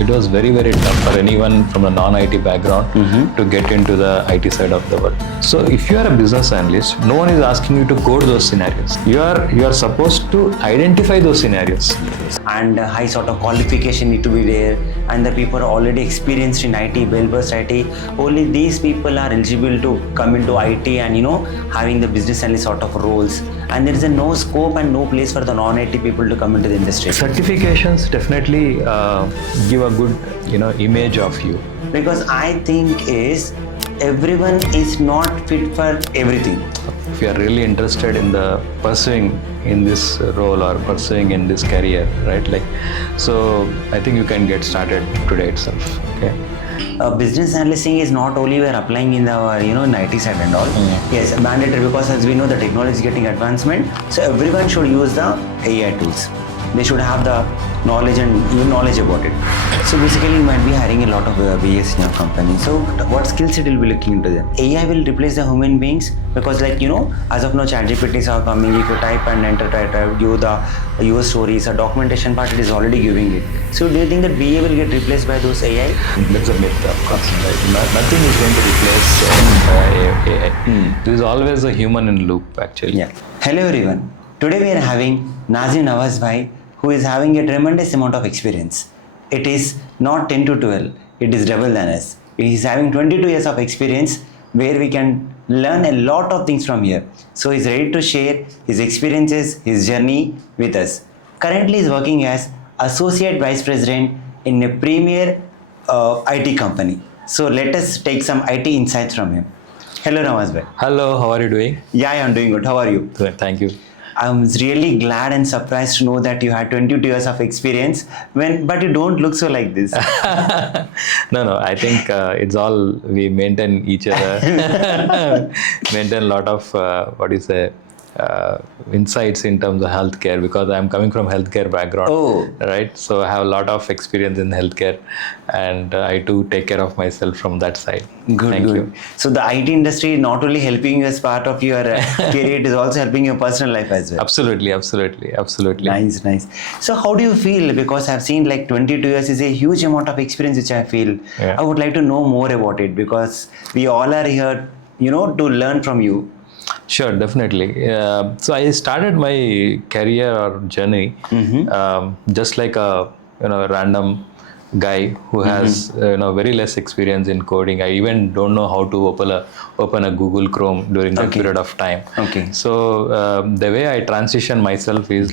it was very, very tough for anyone from a non-IT background to get into the IT side of the world. So if you are a business analyst, no one is asking you to code those scenarios. You are supposed to identify those scenarios. And high sort of qualification need to be there, and the people are already experienced in IT, well-versed IT. Only these people are eligible to come into IT and having the business analyst sort of roles. And there is no scope and no place for the non-IT people to come into the industry. Certifications definitely give a good image of you. Because I think everyone is not fit for everything. If you are really interested in the pursuing in this role or pursuing in this career, right? So I think you can get started today itself. Okay. Business analyzing is not only we're applying in our in IT side and all. Yes, mandatory, because as we know the technology is getting advancement, so everyone should use the AI tools. They should have the knowledge and even knowledge about it. So basically you might be hiring a lot of BAs in your company. So what skill set will be looking into them? AI will replace the human beings, because as of now ChatGPTs are coming. If you type and enter, your stories or documentation part, it is already giving it. So do you think that BA will get replaced by those AI? That's a myth, of course. Right? Nothing is going to replace AI. There is always a human in loop, actually. Yeah. Hello everyone. Today we are having Nazi Nawasai, who is having a tremendous amount of experience. It is not 10 to 12, it is double than us. He is having 22 years of experience, where we can learn a lot of things from here. So he is ready to share his experiences, his journey with us. Currently he is working as Associate Vice President in a premier IT company. So let us take some IT insights from him. Hello Nawasai. Hello, how are you doing? Yeah, I am doing good. How are you? Good, thank you. I'm really glad and surprised to know that you had 22 years of experience, but you don't look so like this. No, I think it's all, we maintain each other, maintain a lot of, insights in terms of healthcare, because I'm coming from healthcare background, right? So I have a lot of experience in healthcare, and I do take care of myself from that side. Thank you. So the IT industry not only helping you as part of your career, it is also helping your personal life as well. Absolutely. Nice. So how do you feel? Because I've seen 22 years is a huge amount of experience, which I feel. Yeah. I would like to know more about it, because we all are here, to learn from you. Sure, definitely. So I started my career or journey just like a random guy who has very less experience in coding. I even don't know how to open a Google Chrome during that period of time. Okay. So the way I transition myself is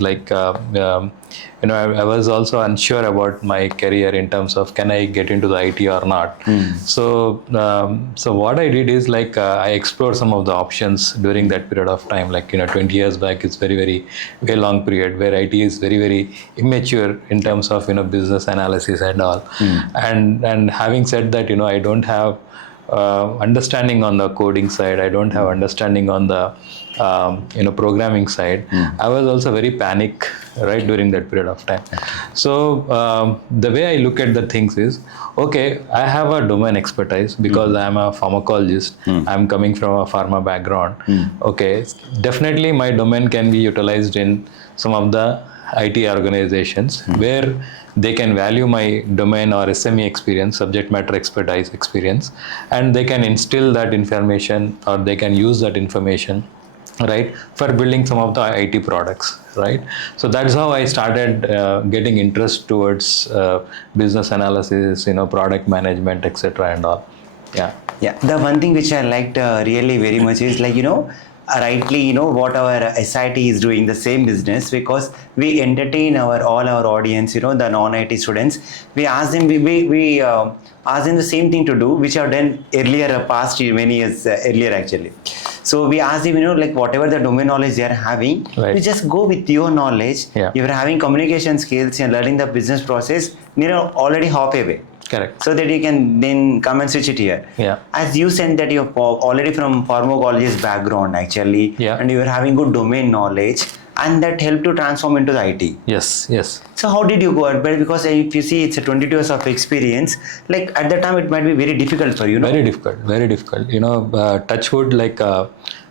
I was also unsure about my career in terms of can I get into the IT or not. So what I did is I explored some of the options during that period of time. 20 years back, it's very long period where IT is very immature in terms of business analysis and all. And having said that, I don't have understanding on the coding side. I don't have understanding on the programming side. I was also very panic right during that period of time. So the way I look at the things is, okay, I have a domain expertise because I'm a pharmacologist. I'm coming from a pharma background. Okay, definitely my domain can be utilized in some of the IT organizations where they can value my domain or SME experience, subject matter expertise experience, and they can instill that information, or they can use that information, right, for building some of the IT products, right? So that's how I started getting interest towards business analysis, product management, etc. and all. Yeah. The one thing which I liked really very much is rightly what our SIT is doing the same business, because we entertain all our audience, the non-IT students. We ask them we ask them the same thing to do which are done earlier, past many years earlier actually. So we ask them, whatever the domain knowledge they are having, you just go with your knowledge. You're having communication skills and learning the business process, already halfway. Correct. So that you can then come and switch it here. Yeah. As you said that you're already from pharmacologist background actually, and you were having good domain knowledge, and that helped to transform into the IT. Yes. So how did you go about it? Because if you see it's a 22 years of experience, at that time it might be very difficult for you. Very difficult. Touch wood,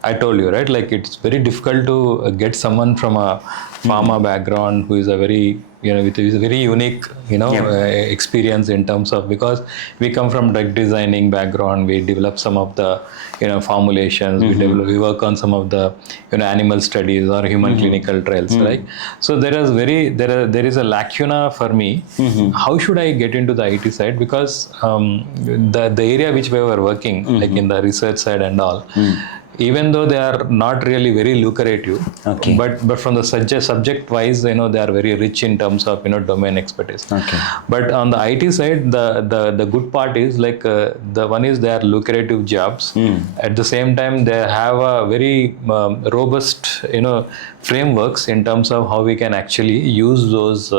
I told you, right? Like it's very difficult to get someone from a pharma background who is a very, with a very unique, experience in terms of, because we come from drug designing background, we develop some of the, formulations, we work on some of the, animal studies or human clinical trials, right? So there is a lacuna for me. How should I get into the IT side? Because the area which we were working, like in the research side and all, even though they are not really very lucrative, but from the subject wise, they are very rich in terms of domain expertise. But on the IT side, the good part is like the one is they are lucrative jobs. At the same time, they have a very robust frameworks in terms of how we can actually use those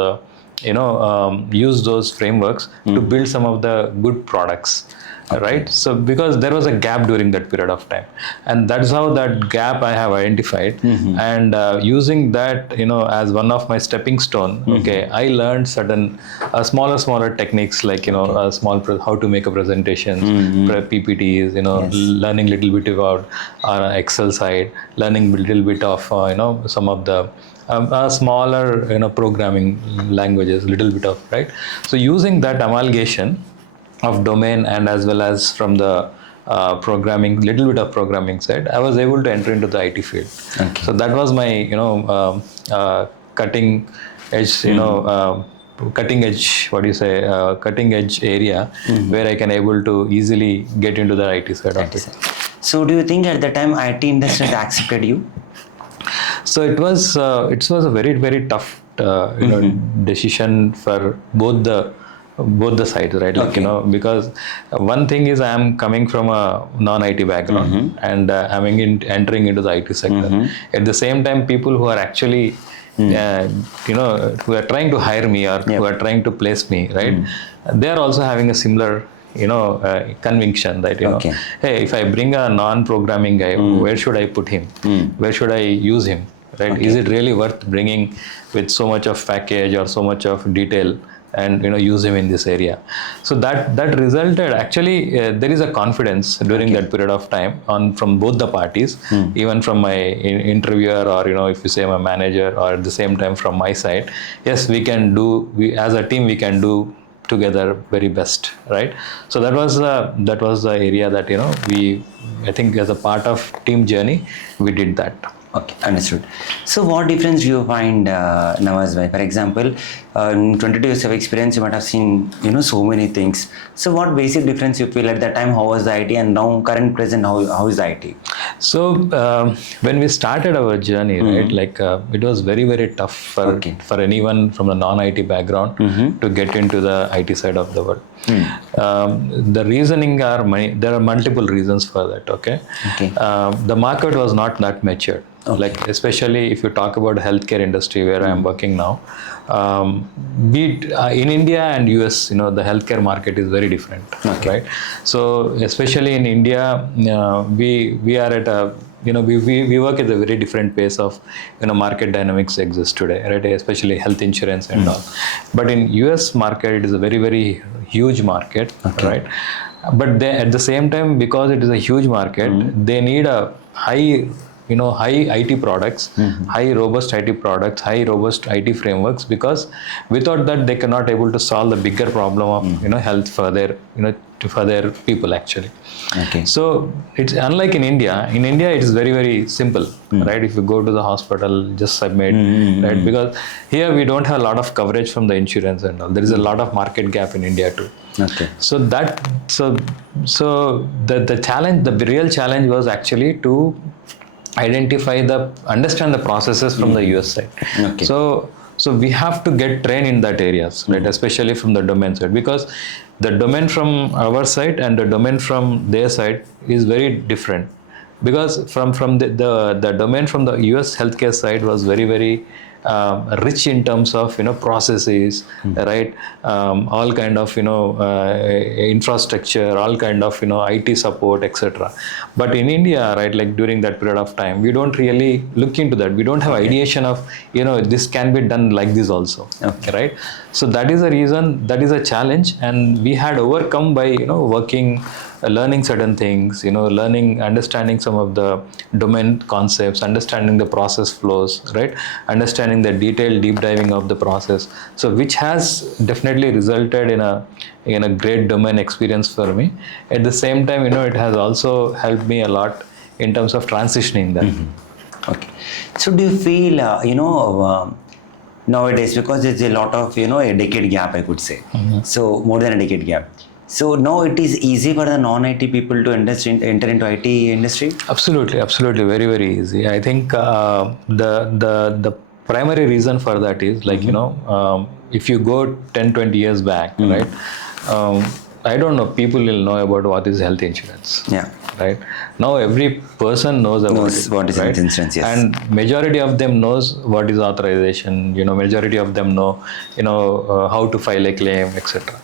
use those frameworks to build some of the good products. Right. So because there was a gap during that period of time, and that's how that gap I have identified, and using that as one of my stepping stone. I learned certain smaller techniques, like how to make a presentation, PPTs, learning little bit about Excel side, learning little bit of some of the smaller programming languages, little bit of, right. So using that amalgamation of domain and as well as from the programming, little bit of programming side, I was able to enter into the IT field. So that was my cutting edge, cutting edge, cutting edge area where I can able to easily get into the IT side of it. So do you think at the time IT industry accepted you? So it was a very tough decision for both the sides, right? Like, because one thing is I am coming from a non-IT background and I'm entering into the IT sector. At the same time, people who are actually who are trying to hire me or who are trying to place me, right? They are also having a similar conviction that hey, if I bring a non-programming guy, where should I put him? Where should I use him? Right? Is it really worth bringing with so much of package or so much of detail and use him in this area? So that resulted actually there is a confidence during that period of time from both the parties, even from my interviewer or if you say my manager, or at the same time from my side. Yes, we as a team we can do together very best, right? So that was the area that I think as a part of team journey we did that. Okay, understood. So what difference do you find, Nawasai? For example, in 22 years of experience, you might have seen, so many things. So what basic difference you feel at that time? How was the IT, and now current present, how is the IT? So when we started our journey, right, like it was very tough for anyone from the non-IT background to get into the IT side of the world. The reasoning are there are multiple reasons for that. The market was not that matured. Like especially if you talk about healthcare industry where I am working now, in India and US, the healthcare market is very different, right? So especially in India, we are at a we work at a very different pace of market dynamics exist today, right? Especially health insurance and all. But in US market, it is a very huge market, right? But at the same time, because it is a huge market, they need a high IT products, high robust IT products, high robust IT frameworks, because without that they cannot able to solve the bigger problem of health for their for their people actually. So it's unlike in India. In India it is very simple, right? If you go to the hospital, just submit, right? Because here we don't have a lot of coverage from the insurance and all. There is a lot of market gap in India too. So the challenge, the real challenge was actually to understand the processes from the US side. So we have to get trained in that areas, right? Especially from the domain side, because the domain from our side and the domain from their side is very different. Because from the domain from the US healthcare side was very rich in terms of processes, right? All kind of infrastructure, all kind of IT support, etc. But in India, right, like during that period of time, we don't really look into that. We don't have ideation of this can be done like this also, right? So that is a reason, that is a challenge, and we had overcome by working, learning certain things, learning, understanding some of the domain concepts, understanding the process flows, right? Understanding the detailed deep diving of the process. So which has definitely resulted in a great domain experience for me. At the same time, it has also helped me a lot in terms of transitioning that. Okay. So do you feel, nowadays, because there's a lot of, a decade gap, I could say. So more than a decade gap. So now it is easy for the non-IT people to enter into IT industry? Absolutely, very, very easy. I think the primary reason for that is like, if you go 10, 20 years back, right? I don't know, people will know about what is health insurance. Yeah. Right. Now every person knows about it. What is health insurance, yes. And majority of them knows what is authorization, majority of them know, how to file a claim, etc.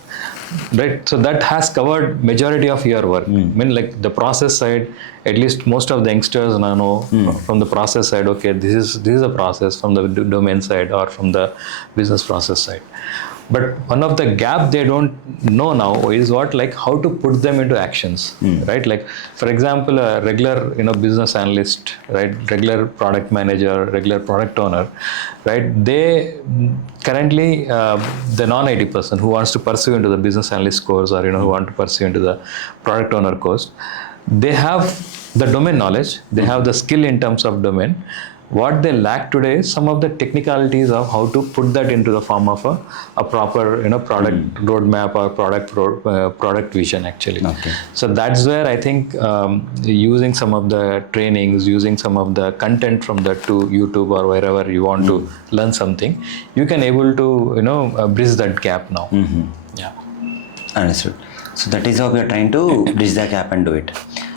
Right. So that has covered majority of your work. I mean, like the process side, at least most of the youngsters now know from the process side, okay, this is a process from the domain side or from the business process side. But one of the gap they don't know now is what, like how to put them into actions, right? Like for example, a regular business analyst, right? Regular product manager, regular product owner, right? They currently the non-IT person who wants to pursue into the business analyst course, or who want to pursue into the product owner course, they have the domain knowledge, they have the skill in terms of domain. What they lack today is some of the technicalities of how to put that into the form of a proper product roadmap or product vision actually. Okay. So that's where I think using some of the trainings, using some of the content from the YouTube or wherever you want to learn something, you can able to bridge that gap now. Yeah. Understood. So that is how we are trying to bridge the gap and do it.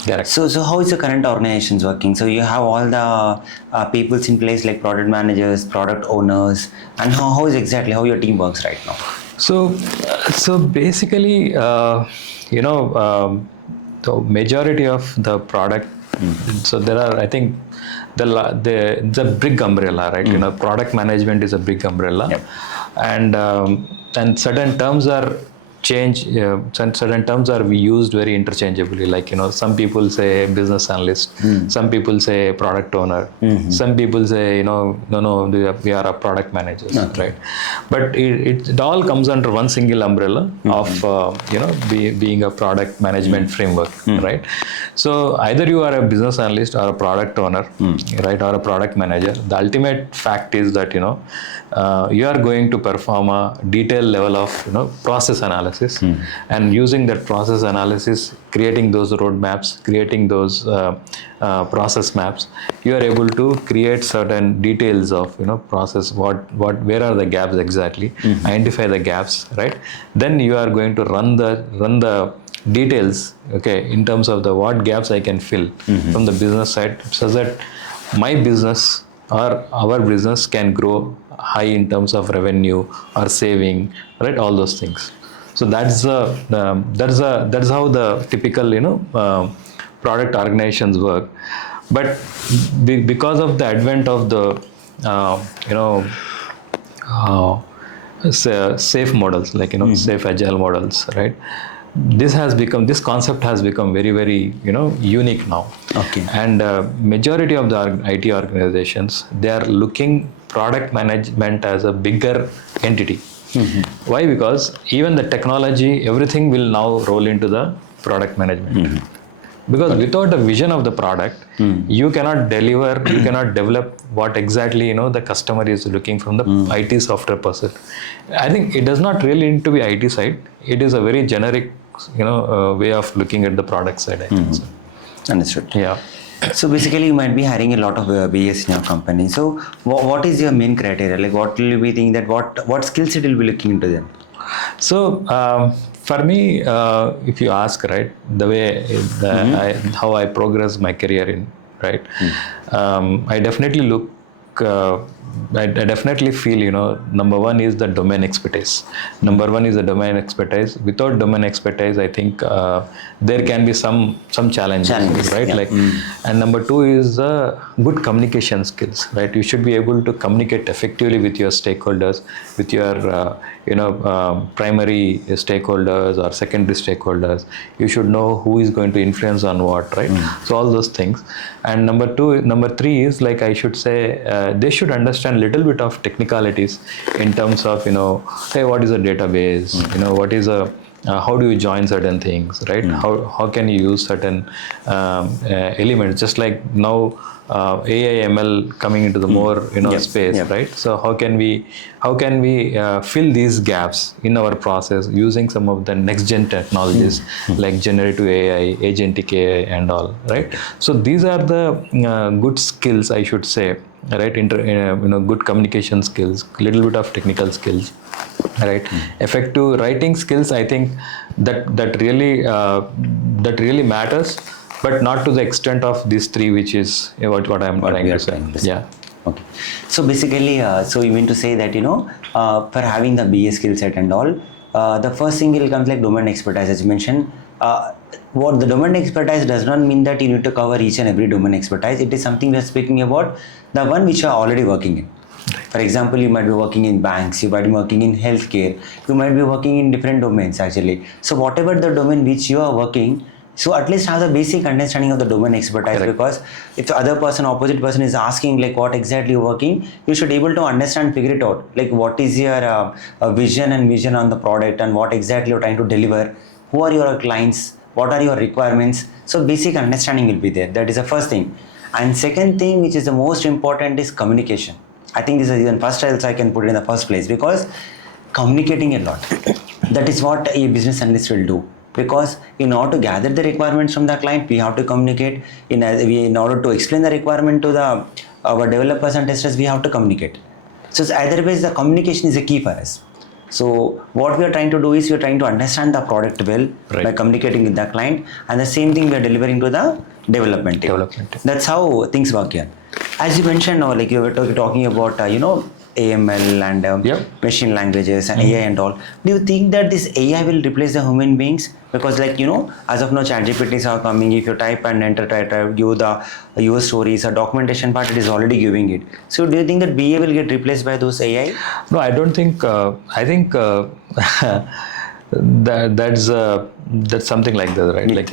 Correct. So how is the current organizations working? So you have all the peoples in place like product managers, product owners, and how is exactly how your team works right now? So basically, the majority of the product. So there are, I think, the big umbrella, right? Product management is a big umbrella, Yep. and certain terms are certain terms are used very interchangeably, like some people say business analyst, some people say product owner, some people say no, we are a product managers, right? But it all comes under one single umbrella of being a product management framework, right? So either you are a business analyst or a product owner, right, or a product manager. The ultimate fact is that you are going to perform a detailed level of process analysis, and using that process analysis, creating those roadmaps, creating those process maps, you are able to create certain details of process, where are the gaps exactly, identify the gaps, right? Then you are going to run the details, okay, in terms of the what gaps I can fill from the business side, so that my business or our business can grow high in terms of revenue or saving, right? All those things. So that's how the typical product organizations work. But because of the advent of the safe models, like safe agile models, right? This concept has become very, very unique now. Okay. And majority of the IT organizations, they are looking product management as a bigger entity. Why? Because even the technology, everything will now roll into the product management. Because without a vision of the product, you cannot deliver, you cannot develop what exactly the customer is looking from the IT software person. I think it does not really need to be IT side. It is a very generic way of looking at the product side, I think. So. Understood. Yeah. So basically, you might be hiring a lot of BS in your company. So what is your main criteria? Like, what will you be thinking that what skill set will be looking into them? So for me, if you ask, right, the way how I progress my career in, right, I definitely look I definitely feel, number one is the domain expertise. Without domain expertise, I think there can be some challenges, right? Yeah. And number two is good communication skills, right? You should be able to communicate effectively with your stakeholders, with your primary stakeholders or secondary stakeholders. You should know who is going to influence on what, right? So all those things. And number three is, like, I should say, they should understand a little bit of technicalities in terms of, hey, what is a database? What is a how do you join certain things, right? How can you use certain elements? Just like now, AI ML coming into the more space, right? So how can we fill these gaps in our process using some of the next gen technologies like generative AI, agentic AI, and all, right? So these are the good skills, I should say, right? Good communication skills, little bit of technical skills, right? Effective writing skills, I think that really matters, but not to the extent of these three, which is what I'm trying to say. Yeah. Okay. So basically, so you mean to say that, for having the BA skill set and all, the first thing will come like domain expertise, as you mentioned. What the domain expertise does not mean that you need to cover each and every domain expertise. It is something we are speaking about, the one which you are already working in. For example, you might be working in banks, you might be working in healthcare, you might be working in different domains actually. So whatever the domain which you are working, so at least have the basic understanding of the domain expertise. Correct. Because if the other person, opposite person is asking like what exactly you're working, you should able to understand, figure it out. Like what is your vision on the product and what exactly you're trying to deliver, who are your clients, what are your requirements. So basic understanding will be there. That is the first thing. And second thing, which is the most important, is communication. I think this is even first also I can put it in the first place, because communicating a lot. That is what a business analyst will do. Because in order to gather the requirements from the client, we have to communicate. In order to explain the requirement to our developers and testers, we have to communicate. So either way, the communication is a key for us. So what we are trying to do is we are trying to understand the product well, right, by communicating with the client, and the same thing we are delivering to the development team. That's how things work here. As you mentioned, like you were talking about, AML and machine languages and AI and all. Do you think that this AI will replace the human beings? Because as of now, ChatGPTs are coming. If you type and enter, try give your stories, a documentation part, it is already giving it. So do you think that BA will get replaced by those AI? No, I don't think. I think that's something like that, right? Like,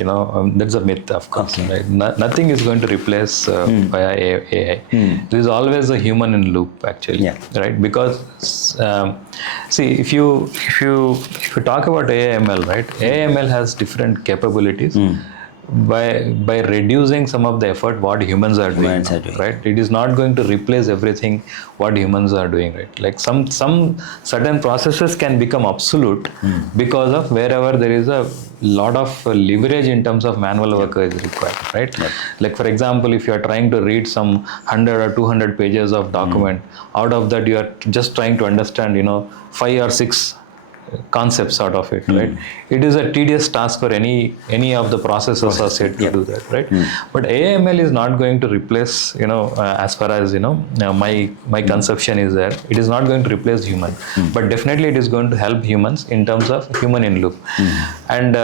that's a myth, of course. Okay. Right? Nothing is going to replace by AI. There is always a human in loop, actually, right? Because see, if you talk about AI/ML, right? AI/ML has different capabilities. By reducing some of the effort what humans are doing, right? It is not going to replace everything what humans are doing, right? Like some certain processes can become obsolete because of wherever there is a lot of leverage in terms of manual work is required, right? Like for example, if you are trying to read some 100 or 200 pages of document, out of that you are just trying to understand 5 or 6 concepts out of it, right? It is a tedious task for any of the process associated to do that, right? But AI/ML is not going to replace, as far as my conception is there, it is not going to replace human, but definitely it is going to help humans in terms of human in loop. And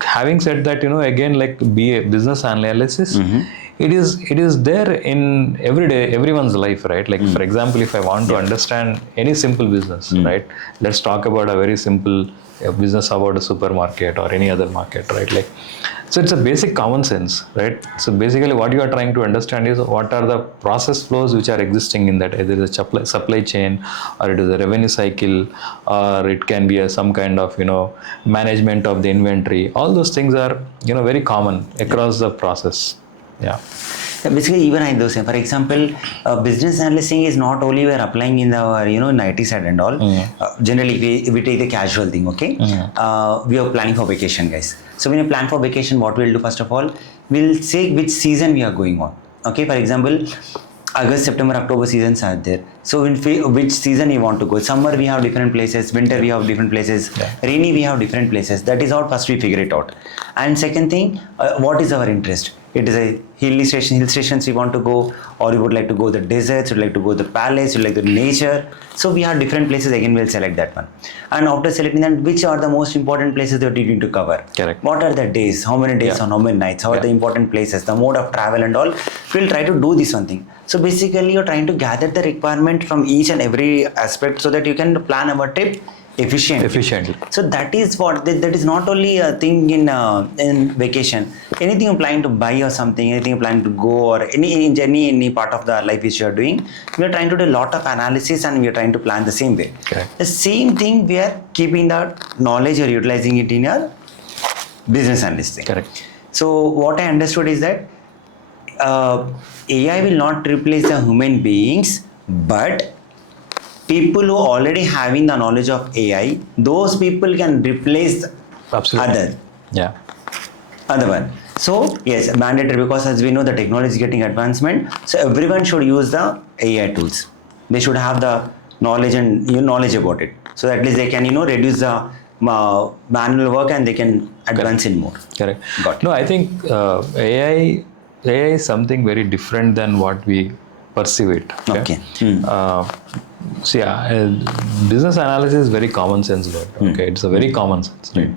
having said that, again, like BA, business analysis, it is there in everyone's life, right? Like for example, if I want to understand any simple business, right? Let's talk about a very simple business about a supermarket or any other market, right? Like, so it's a basic common sense, right? So basically what you are trying to understand is what are the process flows which are existing in that, either the supply chain, or it is a revenue cycle, or it can be some kind of management of the inventory. All those things are very common across the process. Basically, even I do say, for example, business analyzing is not only we are applying in our in IT side and all. Generally, we take the casual thing, okay? We are planning for vacation, guys. So when you plan for vacation, what we'll do first of all, we'll say which season we are going on. Okay, for example, August, September, October seasons are there. So which season you want to go? Summer we have different places, winter we have different places, rainy we have different places. That is how first we figure it out. And second thing, what is our interest? it is a hill stations you want to go, or you would like to go the deserts, you would like to go the palace, you would like the nature. So we have different places. Again, we'll select that one, and after selecting that, which are the most important places that you need to cover. Correct. What are the days? How many days or how many nights? How are the important places? The mode of travel and all. We'll try to do this one thing. So basically, you're trying to gather the requirement from each and every aspect so that you can plan our trip efficiently. So that is what that is not only a thing in vacation. Anything you're planning to buy or something, anything you're planning to go, or any part of the life which you are doing, we are trying to do a lot of analysis and we are trying to plan the same way. Okay. The same thing we are keeping that knowledge or utilizing it in your business analyst. Correct. So what I understood is that AI will not replace the human beings, but people who already having the knowledge of AI, those people can replace Absolutely. other one. So yes, mandatory, because as we know the technology is getting advancement. So everyone should use the AI tools. They should have the knowledge and knowledge about it. So at least they can reduce the manual work and they can advance in more. Correct. Got it. No, I think AI is something very different than what we perceive it. Okay. See, business analysis is very common sense word. Okay, it's a very common sense, right?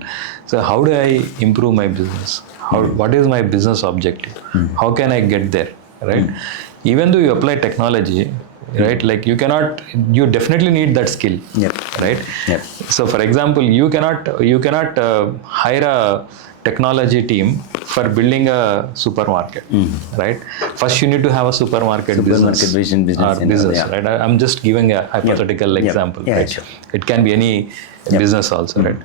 So how do I improve my business? What is my business objective? How can I get there? Right? Even though you apply technology, right? Like you definitely need that skill. Yep. Right? Yep. So for example, you cannot hire a technology team for building a supermarket, right? First, you need to have a supermarket business, right? I'm just giving a hypothetical example. Yeah, right? sure. It can be any business also, right?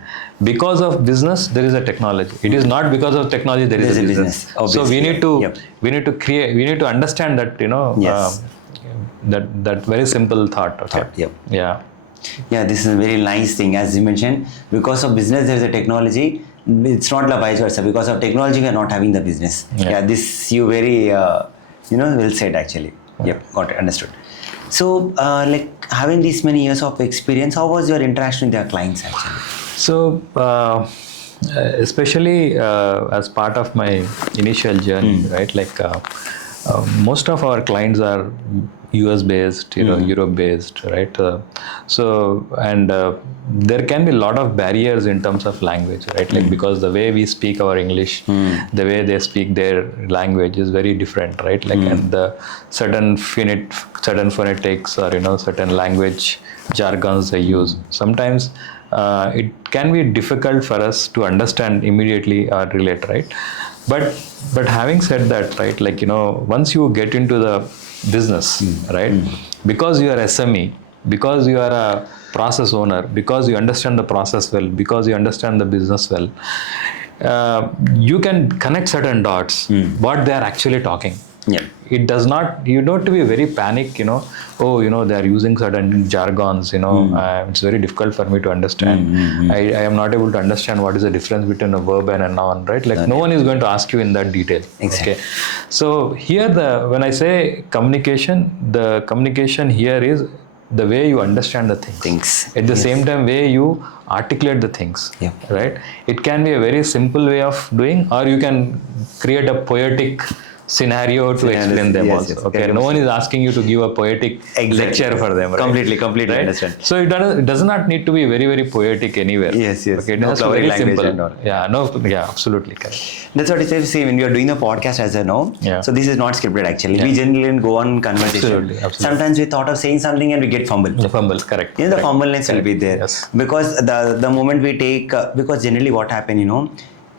Because of business, there is a technology. It is not because of technology there is a business. So we need to create. We need to understand that that very simple thought. Okay. Yeah, this is a very nice thing. As you mentioned, because of business there is a technology. It's not the vice versa. Because of technology, we are not having the business. This you very well said actually. Yep, got it, understood. So like having these many years of experience, how was your interaction with your clients actually? So especially as part of my initial journey, right? Like most of our clients are US based, Europe based, right? There can be a lot of barriers in terms of language, right? Like because the way we speak our English, the way they speak their language is very different, right? Like and the certain phonetics or certain language jargons they use. Sometimes it can be difficult for us to understand immediately or relate, right? But having said that, right? Like once you get into the business, right? Because you are SME, because you are a process owner, because you understand the process well, because you understand the business well, you can connect certain dots, what they are actually talking. It does not, you don't have to be very panic, they are using certain jargons, it's very difficult for me to understand. I am not able to understand what is the difference between a verb and a noun, right? Like no one is going to ask you in that detail. Exactly. Okay. So here when I say communication, the communication here is the way you understand the things. At the same time, way you articulate the things, right? It can be a very simple way of doing, or you can create a poetic scenario to explain them also. Okay, no one is asking you to give a poetic lecture for them. Right? Completely right? Understand. So it does not need to be very, very poetic anywhere. Yes. Okay, it has to be very simple. Absolutely correct. That's what I say. See, when we are doing the podcast, as I know, so this is not scripted actually. We generally go on conversation. Absolutely. Sometimes we thought of saying something and we get fumble. The fumble, correct. The fumbleness will be there. Yes. Because the moment we take, because generally what happen,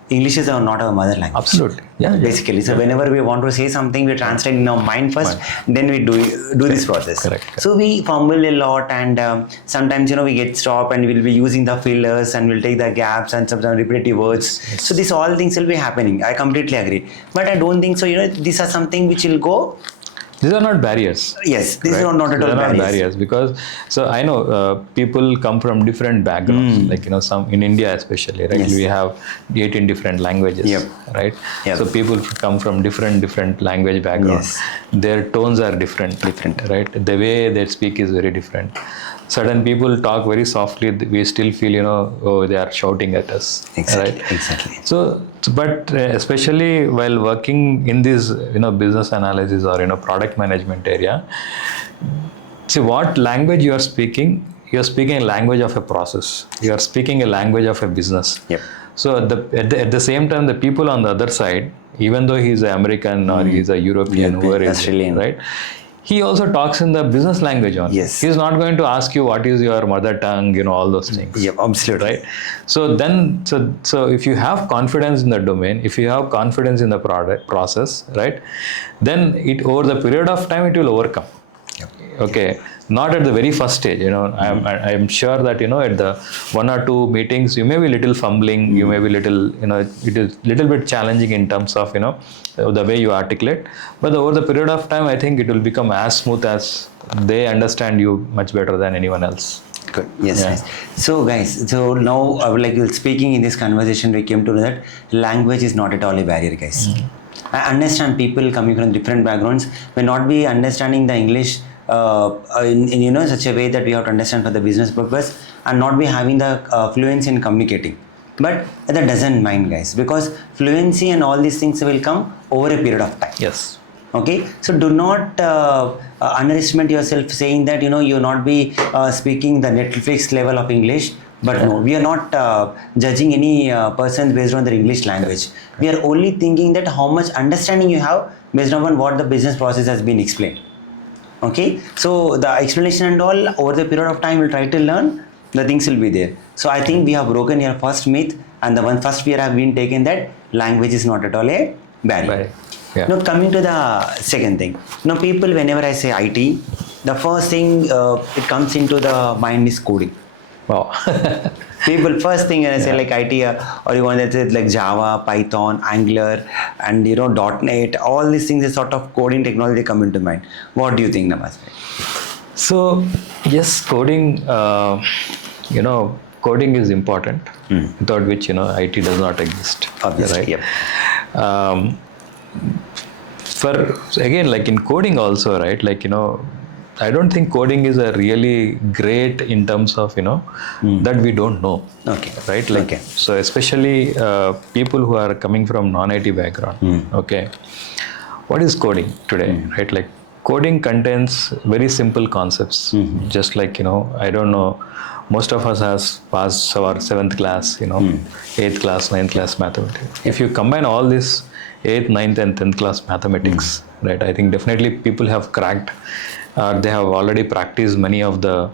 English is not our mother language. Absolutely. Basically. So whenever we want to say something, we translate in our mind first, then we do this process. Correct. So we fumble a lot, and sometimes we get stopped and we'll be using the fillers and we'll take the gaps and sometimes repetitive words. So these all things will be happening. I completely agree. But I don't think so. These are something which will go. These are not barriers. Yes, these are not at all barriers. Because I know people come from different backgrounds. Like some in India especially, right? We have 18 different languages, right? So people come from different language backgrounds. Their tones are different, right? The way they speak is very different. certain people talk very softly, we still feel, oh, they are shouting at us. Exactly. Right? Exactly. So, but especially while working in this, business analysis or, product management area, see what language you are speaking. You are speaking a language of a process. You are speaking a language of a business. Yep. So at the same time, the people on the other side, even though he's an American or he's a European, whoever is, Australian. right? He also talks in the business language only. Yes. He's not going to ask you what is your mother tongue, all those things. Yep, absolutely. Right? So then, so if you have confidence in the domain, if you have confidence in the product process, right, then it over the period of time it will overcome. Yep. Okay, not at the very first stage. I'm sure that at the one or two meetings you may be little fumbling, you may be little, it is little bit challenging in terms of the way you articulate. But over the period of time, I think it will become as smooth as they understand you much better than anyone else. Good. Yes, yeah. Nice. So guys, so now speaking in this conversation, we came to know that language is not at all a barrier, guys. I understand people coming from different backgrounds may not be understanding the English in such a way that we have to understand for the business purpose and not be having the fluency in communicating. But that doesn't mind, guys, because fluency and all these things will come over a period of time. Yes. Okay, so do not underestimate yourself saying that you'll not be speaking the Netflix level of English. But no, we are not judging any person based on their English language. We are only thinking that how much understanding you have based on what the business process has been explained. Okay, so the explanation and all over the period of time we'll try to learn, the things will be there. So I think we have broken your first myth, and the first fear have been taken that language is not at all a barrier. Right. Yeah. Now coming to the second thing. Now people, whenever I say IT, the first thing it comes into the mind is coding. Wow. People first thing when I say like IT or you want to say like Java, Python, Angular, and .NET, all these things is sort of coding technology come into mind. What do you think, Nawasai? So yes, coding. Coding is important. Without which IT does not exist. Obviously, right? Yep. For again, like in coding also, right? I don't think coding is a really great in terms of that we don't know. Okay. Right. Okay. So especially people who are coming from non-IT background. Okay. What is coding today? Right. Like coding contains very simple concepts. Just like I don't know. Most of us has passed our 7th class, 8th class, 9th class mathematics. If you combine all this 8th, 9th and 10th class mathematics, right? I think definitely people have cracked. They have already practiced many of the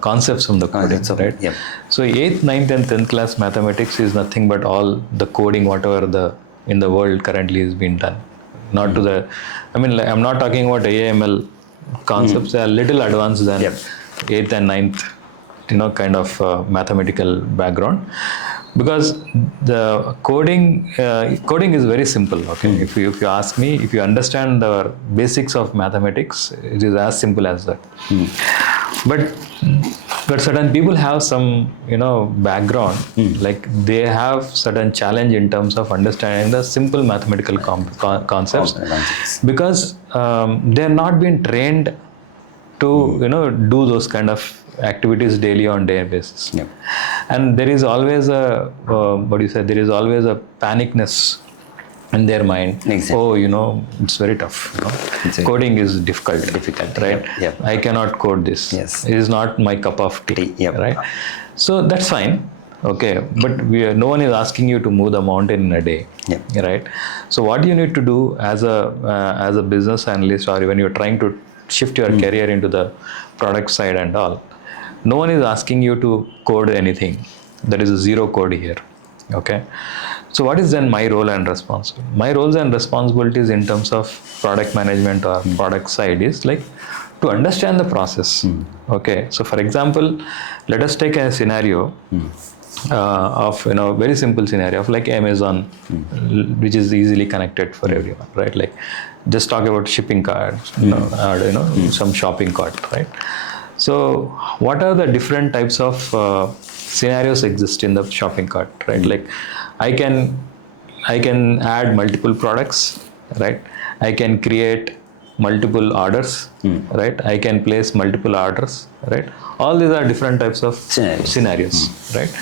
concepts from the coding, right? Yep. So 8th, 9th and 10th class mathematics is nothing but all the coding whatever in the world currently is being done. Not to the, I'm not talking about AML concepts. They are little advanced than 8th and 9th, kind of mathematical background. Because the coding is very simple. Okay, if you ask me, if you understand the basics of mathematics, it is as simple as that. But certain people have some background, like they have certain challenge in terms of understanding the simple mathematical concepts, because they are not being trained to do those kind of activities daily on day basis. Yep. And there is always there is always a panicness in their mind. Exactly. Oh, it's very tough. Coding is difficult, right? Yep. I cannot code this. Yes. It is not my cup of tea. Yep. Right? So that's fine. Okay, but no one is asking you to move the mountain in a day. Yep. Right? So what you need to do as a business analyst, or when you're trying to shift your career into the product side and all, no one is asking you to code anything. There is a zero code here. Okay. So what is then my role and responsibility? My roles and responsibilities in terms of product management or product side is like to understand the process. Okay. So for example, let us take a scenario of very simple scenario of like Amazon, which is easily connected for everyone, right? Like just talk about shipping cards, or some shopping cart, right? So what are the different types of scenarios exist in the shopping cart, right? Like I can add multiple products, right? I can create multiple orders, right? I can place multiple orders, right? All these are different types of scenarios, right?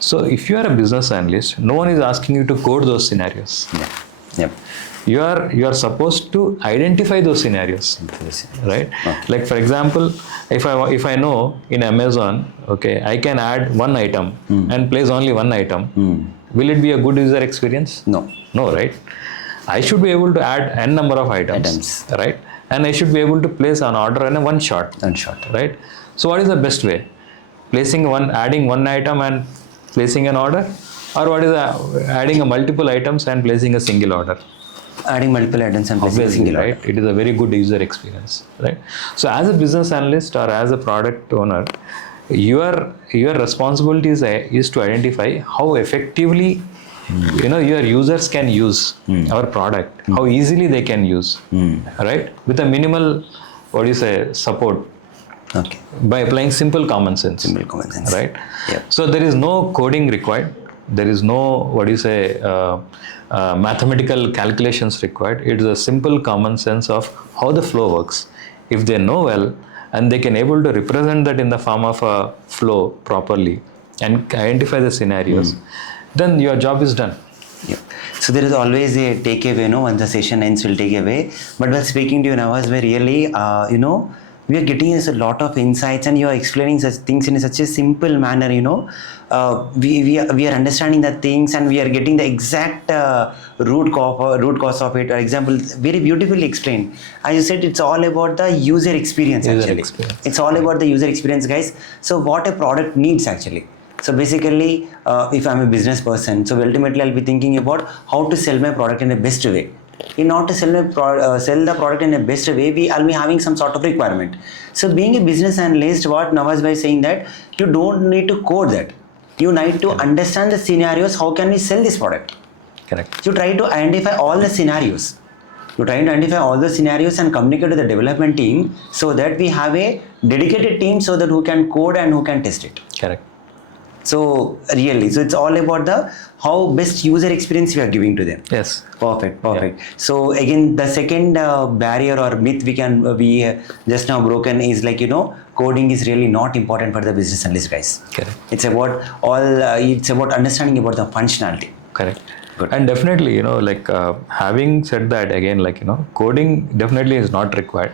So if you are a business analyst, no one is asking you to code those scenarios. Yep. You are supposed to identify those scenarios, right? Like for example, if I know in Amazon, okay, I can add one item and place only one item. Will it be a good user experience? No, right? I should be able to add n number of items, right? And I should be able to place an order in a one shot, right? So what is the best way? Adding one item and placing an order, or what is adding a multiple items and placing a single order? Adding multiple items and placing a single right? order. It is a very good user experience, right? So as a business analyst or as a product owner, your responsibility is to identify how effectively your users can use our product, how easily they can use, right? With a minimal, support. Okay. By applying simple common sense. Right? Yep. So there is no coding required. There is no, mathematical calculations required. It is a simple common sense of how the flow works. If they know well and they can able to represent that in the form of a flow properly and identify the scenarios, then your job is done. Yep. So there is always a takeaway, once the session ends, we'll take away. But while speaking to you, Nawaz, really, we are getting a lot of insights, and you are explaining such things in such a simple manner. We are understanding the things, and we are getting the exact root cause of it. For example, very beautifully explained. As you said, it's all about the user experience. It's all about the user experience, guys. So what a product needs actually. So basically, if I'm a business person, so ultimately I'll be thinking about how to sell my product in the best way. In order to sell the product in the best way, I'll be having some sort of requirement. So being a business analyst, what Nawaz is saying that you don't need to code that. You need to understand the scenarios. How can we sell this product? Correct. You try to identify all the scenarios. You try to identify all the scenarios and communicate to the development team so that we have a dedicated team so that who can code and who can test it. Correct. So really, so it's all about the how best user experience we are giving to them. Yes. Perfect. Yeah. So again, the second barrier or myth we just now broken is coding is really not important for the business analyst, guys. Correct. It's about it's about understanding about the functionality. Correct. Good. And definitely, having said that again, coding definitely is not required.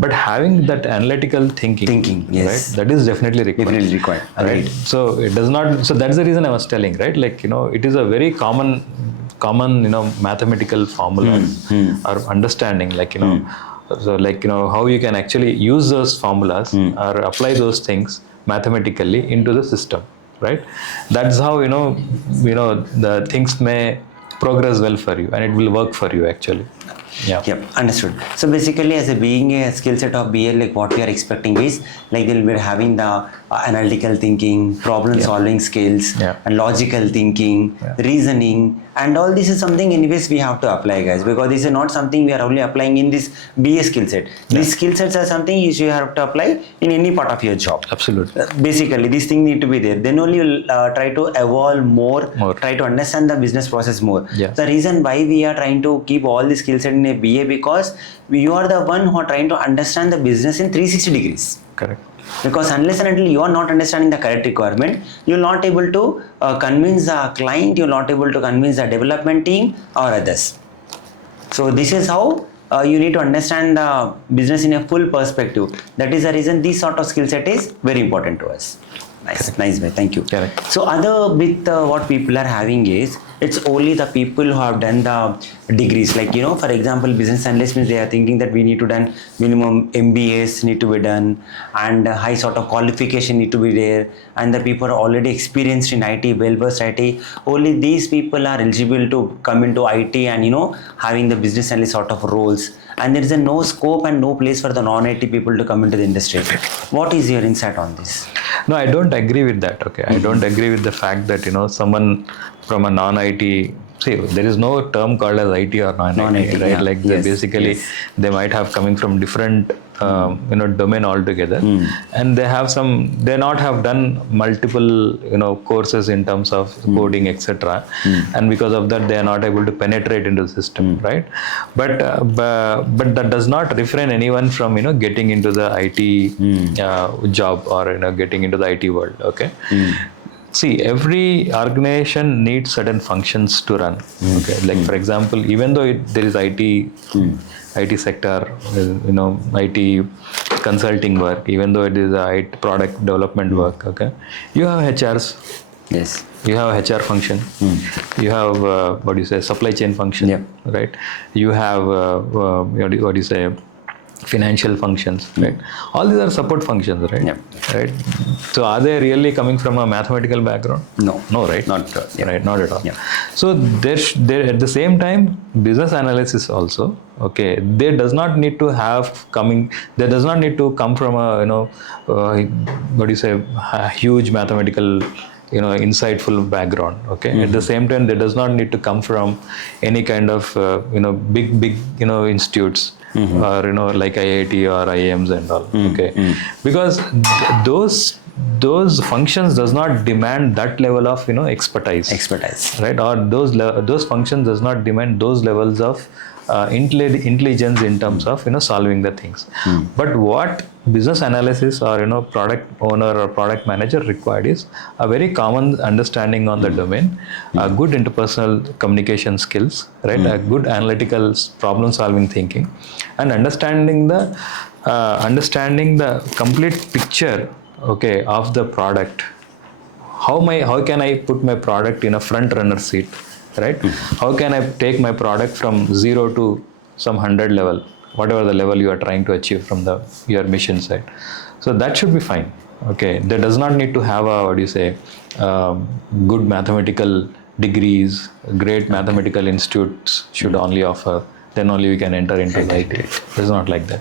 But having that analytical thinking, yes, right? That is definitely required. It is required, right? So it does not. So that's the reason I was telling, right? It is a very common, mathematical formula or understanding, So how you can actually use those formulas or apply those things mathematically into the system. Right, that's how the things may progress well for you and it will work for you actually. Yep, understood. So basically, as being a skill set of BL, what we are expecting is they'll be having the analytical thinking, problem solving skills, and logical thinking, reasoning, and all this is something anyways we have to apply, guys, because this is not something we are only applying in this BA skill set. These skill sets are something you have to apply in any part of your job. Absolutely. Basically, these things need to be there. Then only you'll try to evolve more, try to understand the business process more. The reason why we are trying to keep all the skill set in a BA because you are the one who are trying to understand the business in 360 degrees. Correct. Because unless and until you are not understanding the correct requirement, you're not able to convince the client, you're not able to convince the development team or others. So this is how you need to understand the business in a full perspective. That is the reason this sort of skill set is very important to us. Nice way. Thank you. Correct. So other with what people are having is it's only the people who have done the degrees. For example, business analysts means they are thinking that we need to done minimum MBAs need to be done and high sort of qualification need to be there. And the people are already experienced in IT, well-versed IT. Only these people are eligible to come into IT and having the business analyst sort of roles. And there is no scope and no place for the non-IT people to come into the industry. What is your insight on this? No, I don't agree with that. Okay, I don't agree with the fact that someone from a non-IT. See, there is no term called as IT or non-IT, right? Basically, they might have coming from different domain altogether, and they not have done multiple courses in terms of coding, etc., and because of that they are not able to penetrate into the system, right? But that does not refrain anyone from getting into the IT job, or getting into the IT world. Okay. See, every organization needs certain functions to run. Okay, like for example, even though there is IT sector, IT consulting work, even though it is IT product development work. Okay, you have HRs. Yes. You have HR function. You have supply chain function. Yep. Right. You have what do you say? Financial functions, right? All these are support functions, right? Yep. Right. So are they really coming from a mathematical background? No, right? Not at all. Yep. Right, not at all. Yep. So there at the same time, business analysis also, okay, they does not need to come from a a huge mathematical insightful background. Okay. At the same time, they does not need to come from any kind of big institutes, or like IIT or IIMs and all. Okay. Because those functions does not demand that level of expertise, right? Or those functions does not demand those levels of intelligence in terms of solving the things. But what business analysis or product owner or product manager required is a very common understanding on the domain, good interpersonal communication skills, right? A good analytical problem solving thinking, and understanding the complete picture, okay, of the product. How can I put my product in a front runner seat, right? How can I take my product from 0 to some 100 level, whatever the level you are trying to achieve from your mission side? So that should be fine. Okay, that does not need to have good mathematical degrees. Great mathematical institutes should only offer. Then only we can enter into IT. It's not like that.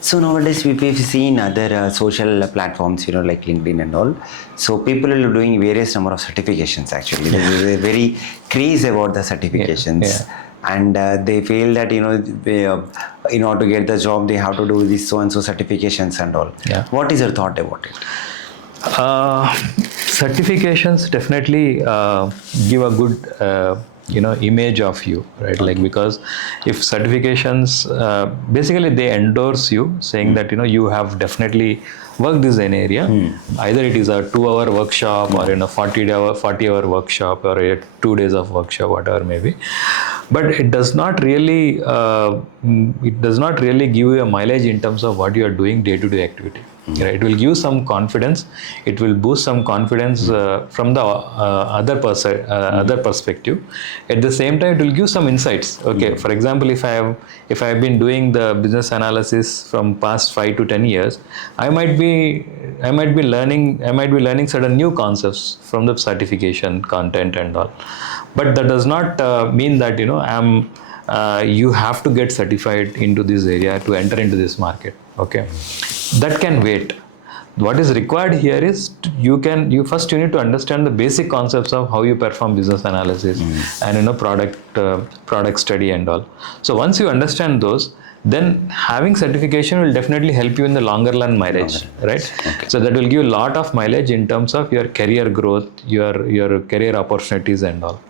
So nowadays we've seen other social platforms, like LinkedIn and all. So people are doing various number of certifications actually. There is a very craze about the certifications. Yeah. And they feel that, in order to get the job, they have to do this so-and-so certifications and all. Yeah. What is your thought about it? Certifications definitely give a good image of you, right? Like, because if certifications basically they endorse you, saying that you have definitely worked this in an area. Either it is a 2-hour workshop or 40-hour workshop, or 2 days of workshop, whatever maybe. But it does not really give you a mileage in terms of what you are doing day-to-day activity. Right? It will give some confidence. It will boost some confidence from the other perspective. At the same time, it will give some insights. Okay, for example, if I have been doing the business analysis from past 5 to 10 years, I might be learning certain new concepts from the certification content and all. But that does not mean that you have to get certified into this area to enter into this market. Okay, that can wait. What is required here is you need to understand the basic concepts of how you perform business analysis and product study and all. So once you understand those, then having certification will definitely help you in the longer run mileage, right? Okay. So that will give a lot of mileage in terms of your career growth, your career opportunities and all.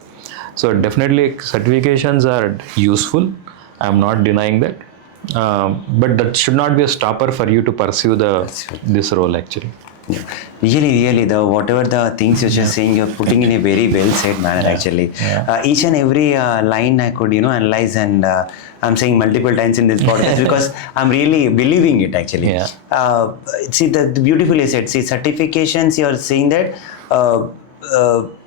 So definitely certifications are useful. I'm not denying that. But that should not be a stopper for you to pursue this role actually. Yeah. Really, whatever the things you're just saying, you're putting in a very well said manner actually. Yeah. Each and every line I could analyze, and I'm saying multiple times in this podcast because I'm really believing it actually. Yeah. See, the beautifully said. See, certifications, you're saying that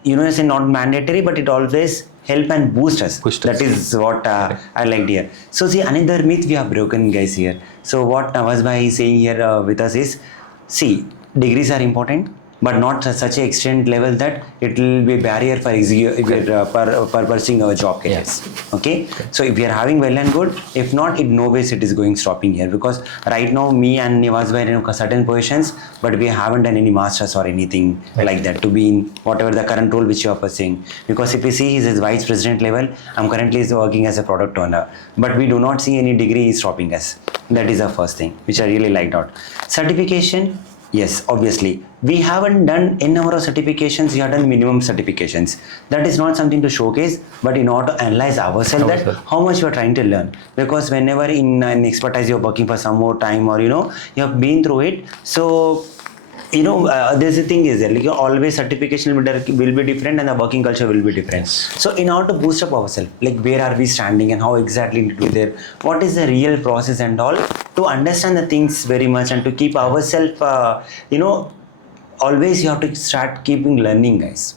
it's not mandatory, but it always help and boost us. That is what I liked here. So see, another myth we have broken, guys, here. So what Nawasai is saying here with us is, see, degrees are important, but not to such an extent level that it will be a barrier for pursuing our job careers. Okay, so if we are having well and good, if not, it no ways it is going stopping here, because right now me and Nivas were in certain positions, but we haven't done any masters or anything like that to be in whatever the current role which you are pursuing. Because if you see he's at vice president level, I'm currently working as a product owner, but we do not see any degree stopping us. That is the first thing which I really liked out. Certification. Yes, obviously. We haven't done n number of certifications, we have done minimum certifications. That is not something to showcase, but in order to analyze ourselves that how much we are trying to learn. Because whenever in an expertise you're working for some more time, or you have been through it. So there's a thing is there, like always certification will be different and the working culture will be different. So in order to boost up ourselves, like where are we standing and how exactly need to be there, what is the real process and all, to understand the things very much and to keep ourselves, always you have to start keeping learning, guys.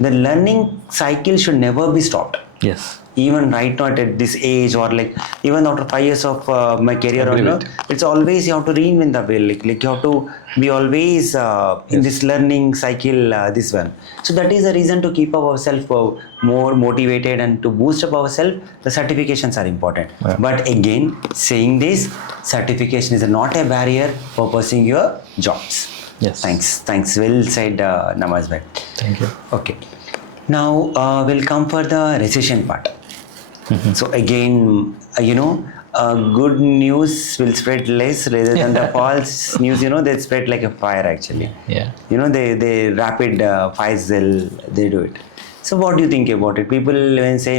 The learning cycle should never be stopped. Yes. Even right now at this age, or like even after 5 years of my career, it's always you have to reinvent the wheel. Like you have to be always in this learning cycle. This one. So that is the reason to keep ourselves more motivated and to boost up ourselves. The certifications are important. Yeah. But again, saying this, certification is not a barrier for pursuing your jobs. Yes. Thanks. Well said, Nawasai. Thank you. Okay. Now we'll come for the recession part. So again, good news will spread less rather than the false news. They spread like a fire actually. Yeah. They rapid fires. They do it. So what do you think about it? People when say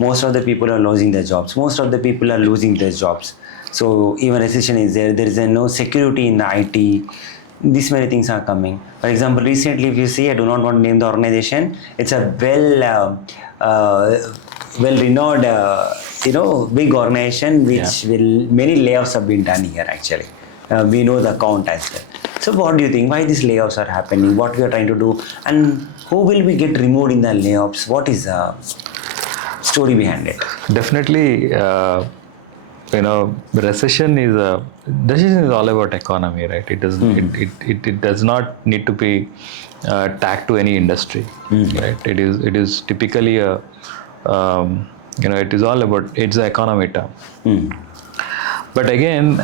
most of the people are losing their jobs. Most of the people are losing their jobs. So even recession is there. There is no security in the IT. These many things are coming. For example, recently, if you see, I do not want to name the organization. It's a well-renowned, big organization which many layoffs have been done here. Actually, we know the count as well. So, what do you think? Why these layoffs are happening? What we are trying to do, and who will we get removed in the layoffs? What is the story behind it? Definitely. Recession is all about economy, right? It does it does not need to be tagged to any industry, right? It is typically it is all about, it's the economy term. But again,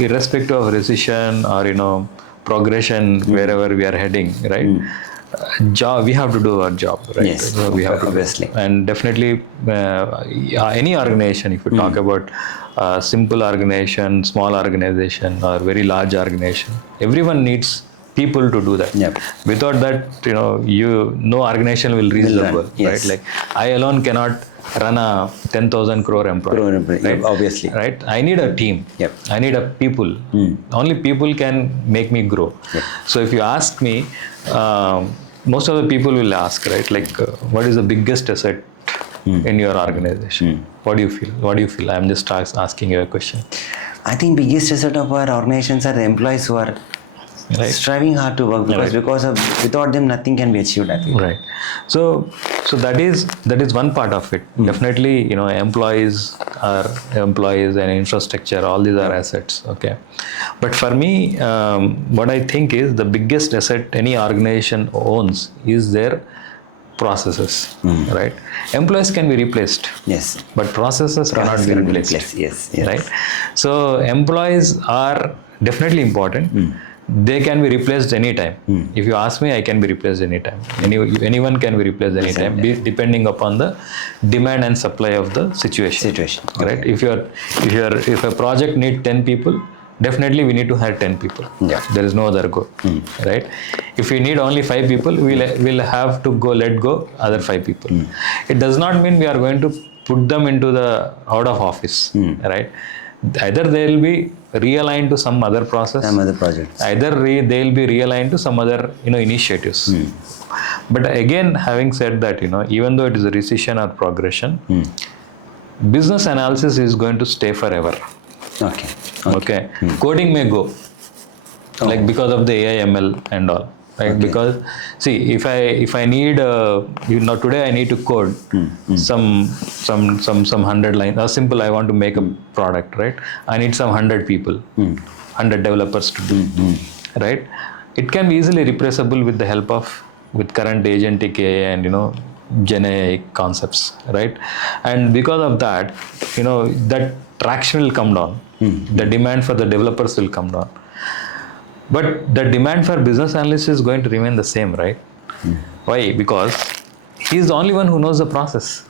irrespective of recession or progression, wherever we are heading, right? We have to do our job, right? Yes, so we have to obviously. And definitely, any organization, if you talk about simple organization, small organization, or very large organization, everyone needs people to do that. Yep. Without that, no organization will reach the goal, right? Like I alone cannot run a 10,000 crore employee, right? Obviously, right? I need a team. Yep. I need a people. Only people can make me grow. Yep. So if you ask me, most of the people will ask, right? Like, what is the biggest asset in your organization? What do you feel? I'm just asking you a question. I think biggest asset of our organizations are the employees who are striving hard to work, because without them nothing can be achieved. I think. Right. So that is one part of it. Definitely, employees and infrastructure, all these are assets. Okay. But for me, what I think is the biggest asset any organization owns is their processes, right? Employees can be replaced. Yes. But processes cannot be replaced. Yes. Right. So employees are definitely important. They can be replaced anytime. If you ask me, I can be replaced anytime. Anyone can be replaced anytime, depending upon the demand and supply of the situation. Right? Okay. If a project needs 10 people, definitely we need to hire 10 people. Yeah. There is no other go. Right? If we need only 5 people, we'll have to let go other 5 people. It does not mean we are going to put them into the out of office. Right? Either they will be realigned to some other process, some other projects. Either they will be realigned to some other initiatives. But again, having said that, even though it is a recession or progression, business analysis is going to stay forever. Okay. Coding may go, like because of the AI, ML and all. Right? Because see, if I need today I need to code some 100 lines. Simple, I want to make a product, right? I need some 100 people, 100 developers to do, right? it can be easily replaceable with the help of with current agentic AI and Gen AI concepts, right? And because of that, that traction will come down. The demand for the developers will come down. But the demand for business analysts is going to remain the same, right? Why? Because he's the only one who knows the process.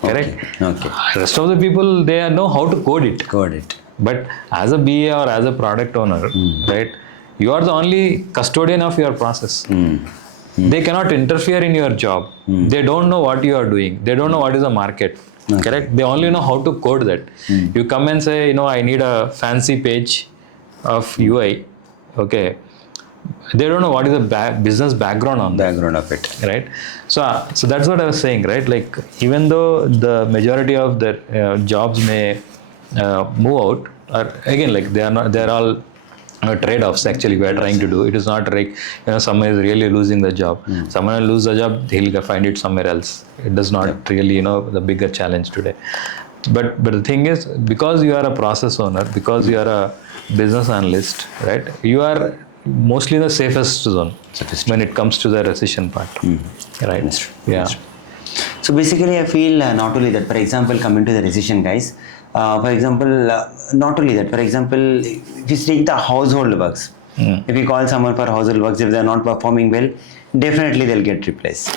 Correct? Okay. Rest of the people, they know how to code it. But as a BA or as a product owner, right, you are the only custodian of your process. They cannot interfere in your job. They don't know what you are doing. They don't know what is the market. Correct? They only know how to code that. You come and say, I need a fancy page of UI. Okay. They don't know what is the business background on that. Background of it. Right? So that's what I was saying, right? Like, even though the majority of the jobs may move out, or again, like they're all trade-offs actually we are trying to do. It is not like someone is really losing the job. Someone will lose the job, he'll find it somewhere else. It does not really the bigger challenge today. But the thing is, because you are a process owner, because you are a business analyst, right, you are mostly the safest zone when it comes to the recession part. Right? That's true. Yeah. That's true. So basically, I feel not only that, for example, coming to the recession, guys, for example, not only that, for example, if you take the household works, if you call someone for household works, if they are not performing well, definitely they'll get replaced.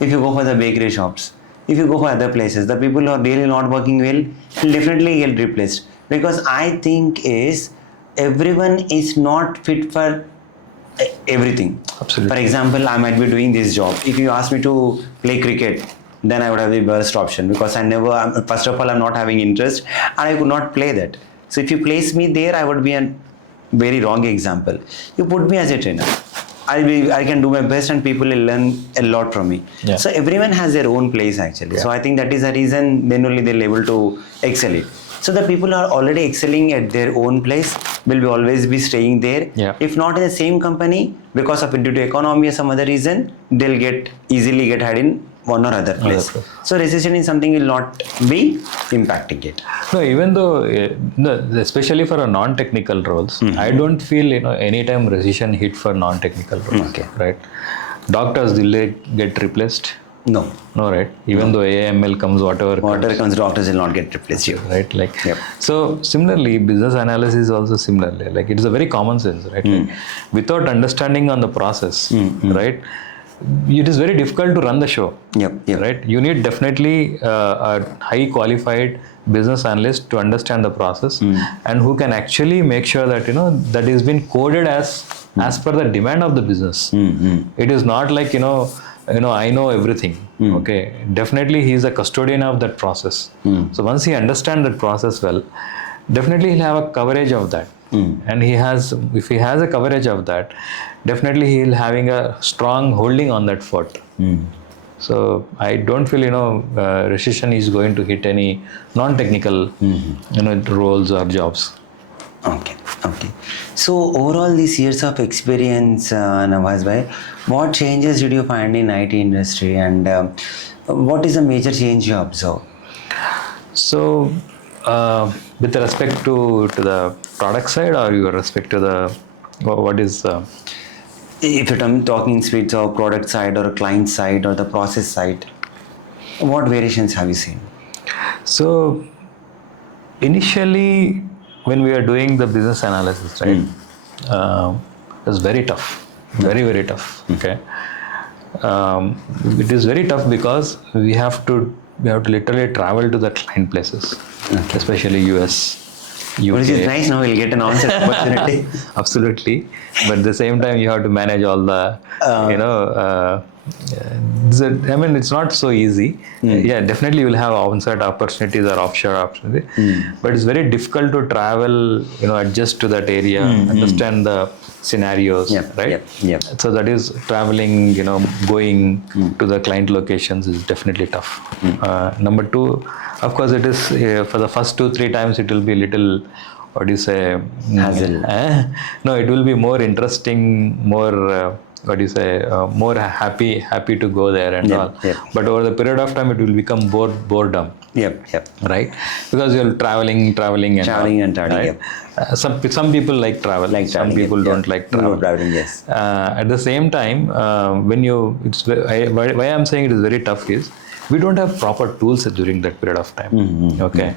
If you go for the bakery shops, if you go for other places, the people who are really not working well will definitely get replaced. Because I think everyone is not fit for everything. Absolutely. For example, I might be doing this job. If you ask me to play cricket, then I would have the worst option, because first of all, I'm not having interest and I could not play that. So if you place me there, I would be a very wrong example. You put me as a trainer, I can do my best and people will learn a lot from me. Yeah. So everyone has their own place actually. Yeah. So I think that is the reason then only they're able to excel it. So the people who are already excelling at their own place will always be staying there. Yeah. If not in the same company, because of due to economy or some other reason, they'll easily get hired in one or other place. So recession is something will not be impacting it. No, even though, especially for a non-technical roles, I don't feel anytime recession hit for non-technical roles. Okay. Right? Doctors, will they get replaced? No, right? Even though AML comes, whatever comes, doctors will not get replaced. Right? Like, so similarly, business analysis is also similarly. Like, it is a very common sense, right? Like, without understanding on the process, right? It is very difficult to run the show. Right? You need definitely a high qualified business analyst to understand the process and who can actually make sure that that is been coded as per the demand of the business. It is not like I know everything. Okay, definitely he is a custodian of that process. So once he understands that process well, definitely he'll have a coverage of that. And if he has a coverage of that, definitely he'll having a strong holding on that fort. So I don't feel recession is going to hit any non-technical roles or jobs. Okay. So overall, these years of experience, Nawasai, what changes did you find in IT industry, and what is the major change you observe? So, with respect to the product side, or your respect to the what is? If you're talking speeds of product side or client side or the process side, what variations have you seen? So, initially, when we are doing the business analysis, right, it was very tough, very tough. Okay, it is very tough because we have to literally travel to the client places, especially US. UK. Which is nice, now we'll get an answer opportunity. Absolutely, but at the same time you have to manage all the it's not so easy. Yeah, definitely you will have on-site opportunities or offshore opportunities, but it's very difficult to travel, adjust to that area, understand the scenarios, right? So that is traveling, going to the client locations is definitely tough. Number two, of course, it is for the first 2-3 times it will be little, what do you say? Hassle. No, it will be more interesting, more what do you say, more happy to go there and all. Yep. But over the period of time, it will become boredom. Yep. Right, because you're traveling and Traveling and traveling. right? Yep. Some people like travel. Some people don't like travel. Traveling. Yes. At the same time, when you, why I'm saying it is very tough is we don't have proper tools during that period of time. Okay.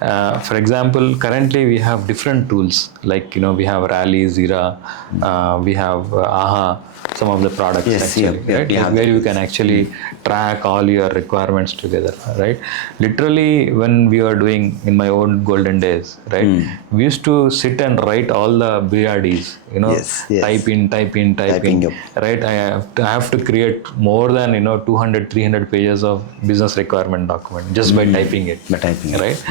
For example, currently we have different tools like we have Rally, Zira, we have AHA, some of the products actually, right? Like where you can actually track all your requirements together, right? Literally, when we were doing in my own golden days, right? We used to sit and write all the BRDs, type in, right? I have to create more than 200, 300 pages of business requirement document just by typing it, right?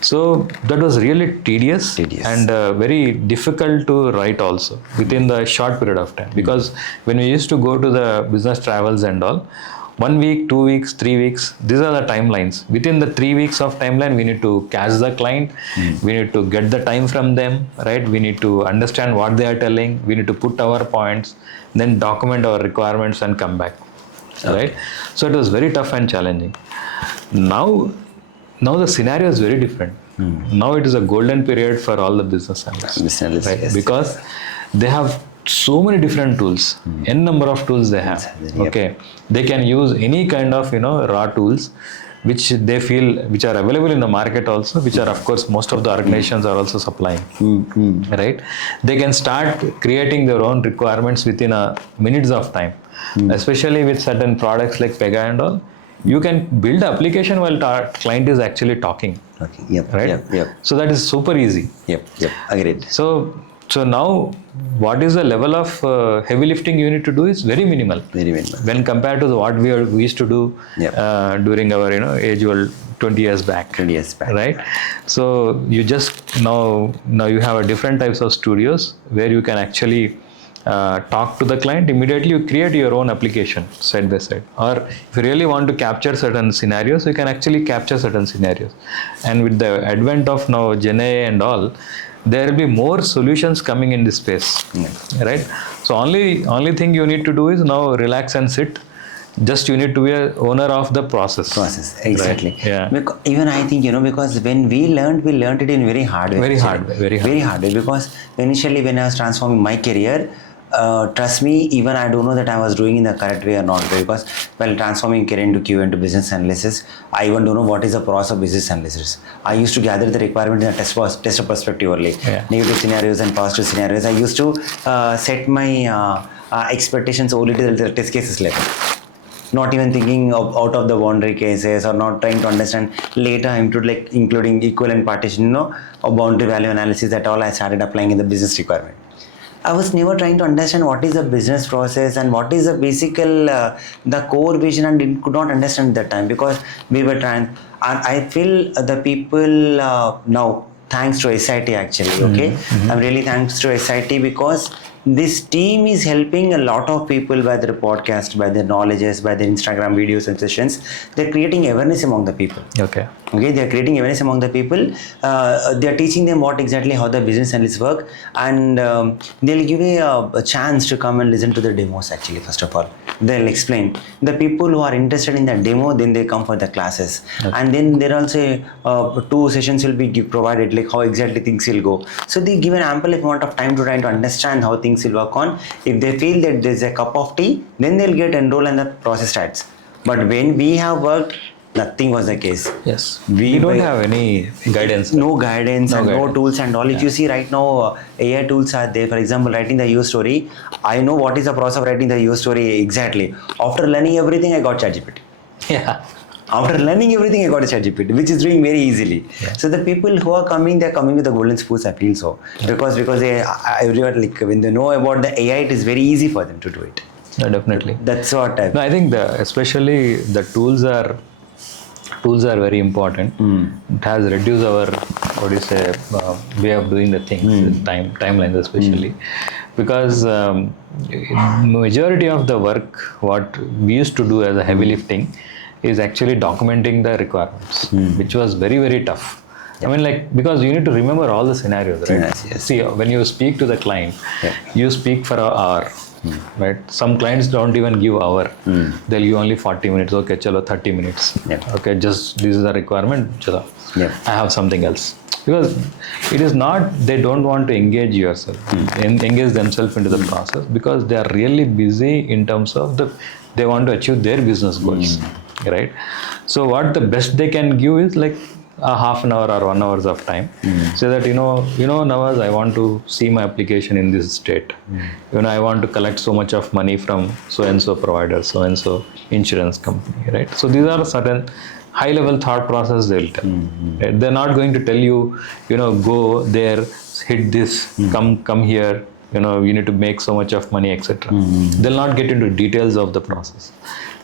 So that was really tedious. And very difficult to write also within the short period of time, because when we used to go to the business travels and all, 1 week, 2 weeks, 3 weeks, these are the timelines. Within the 3 weeks of timeline, we need to catch the client, we need to get the time from them, right? We need to understand what they are telling, we need to put our points, then document our requirements and come back, right? So it was very tough and challenging. Now the scenario is very different. Now it is a golden period for all the business analysts, right? Because they have so many different tools, n number of tools they have. Okay, they can use any kind of raw tools which they feel which are available in the market also, which are of course most of the organizations are also supplying. Right, they can start creating their own requirements within a minutes of time, especially with certain products like Pega and all. You can build an application while client is actually talking. Right. So that is super easy. Agreed. So now, what is the level of heavy lifting you need to do is very minimal. When compared to what we used to do during our age-old 20 years back. Right. So you just now you have a different types of studios where you can actually talk to the client immediately. You create your own application side by side, or if you really want to capture certain scenarios, you can actually capture certain scenarios. And with the advent of now Gen AI and all, there will be more solutions coming in this space, right? So only thing you need to do is now relax and sit. Just you need to be a owner of the process. Exactly. Right? Yeah. Even I think because when we learned it in very hard way. Very hard way. Because initially when I was transforming my career, trust me, even I don't know that I was doing in the correct way or not. Because while transforming career into QA into business analysis, I even don't know what is the process of business analysis. I used to gather the requirement in a test perspective only. Negative scenarios and positive scenarios. I used to set my expectations only to the test cases level. Not even thinking of out of the boundary cases, or not trying to understand later including equivalent partition, or boundary value analysis. That all I started applying in the business requirement. I was never trying to understand what is the business process and what is the the core vision, and could not understand at that time, because we were trying. And I feel the people now, thanks to SIT actually, I'm really thanks to SIT, because this team is helping a lot of people by their podcast, by their knowledges, by their Instagram videos and sessions. They're creating awareness among the people. Okay, they're creating awareness among the people. They're teaching them how the business analysts work, and they'll give a chance to come and listen to the demos actually. First of all, they'll explain. The people who are interested in the demo, then they come for the classes. And then there are also 2 sessions will be provided, like how exactly things will go. So they give an ample amount of time to try to understand how things will work on. If they feel that there's a cup of tea, then they'll get enrolled and the process starts. But when we have worked, nothing was the case. Yes, we don't have any guidance. No guidance, no tools and all. If you see right now, AI tools are there. For example, writing the use story. I know what is the process of writing the use story exactly. After learning everything, I got ChatGPT. After learning everything, I got a ChatGPT, which is doing very easily. So the people who are coming, they're coming with the golden spoons, I feel so. Because they everyone, like when they know about the AI, it is very easy for them to do it. No, definitely. That's what I think especially the tools are very important. It has reduced our way of doing the things, timelines especially, because majority of the work what we used to do as a heavy lifting is actually documenting the requirements, which was very, very tough. I mean, because you need to remember all the scenarios, right? Yes. See, when you speak to the client, you speak for an hour, right? Some clients don't even give hour. They'll give only 40 minutes. Okay, chalo, 30 minutes. Yep. Okay, just this is the requirement. Chalo, Yep. I have something else. Because it is not, they don't want to engage yourself, engage themselves into the process, because they are really busy in terms of they want to achieve their business goals, right? So what the best they can give is like a half an hour or 1 hour of time, so that Nawaz, I want to see my application in this state. I want to collect so much of money from so and so provider, so and so insurance company, right? So these are certain high level thought process they'll tell. Right? They're not going to tell you, go there, hit this, come here, you need to make so much of money, etc. They'll not get into details of the process.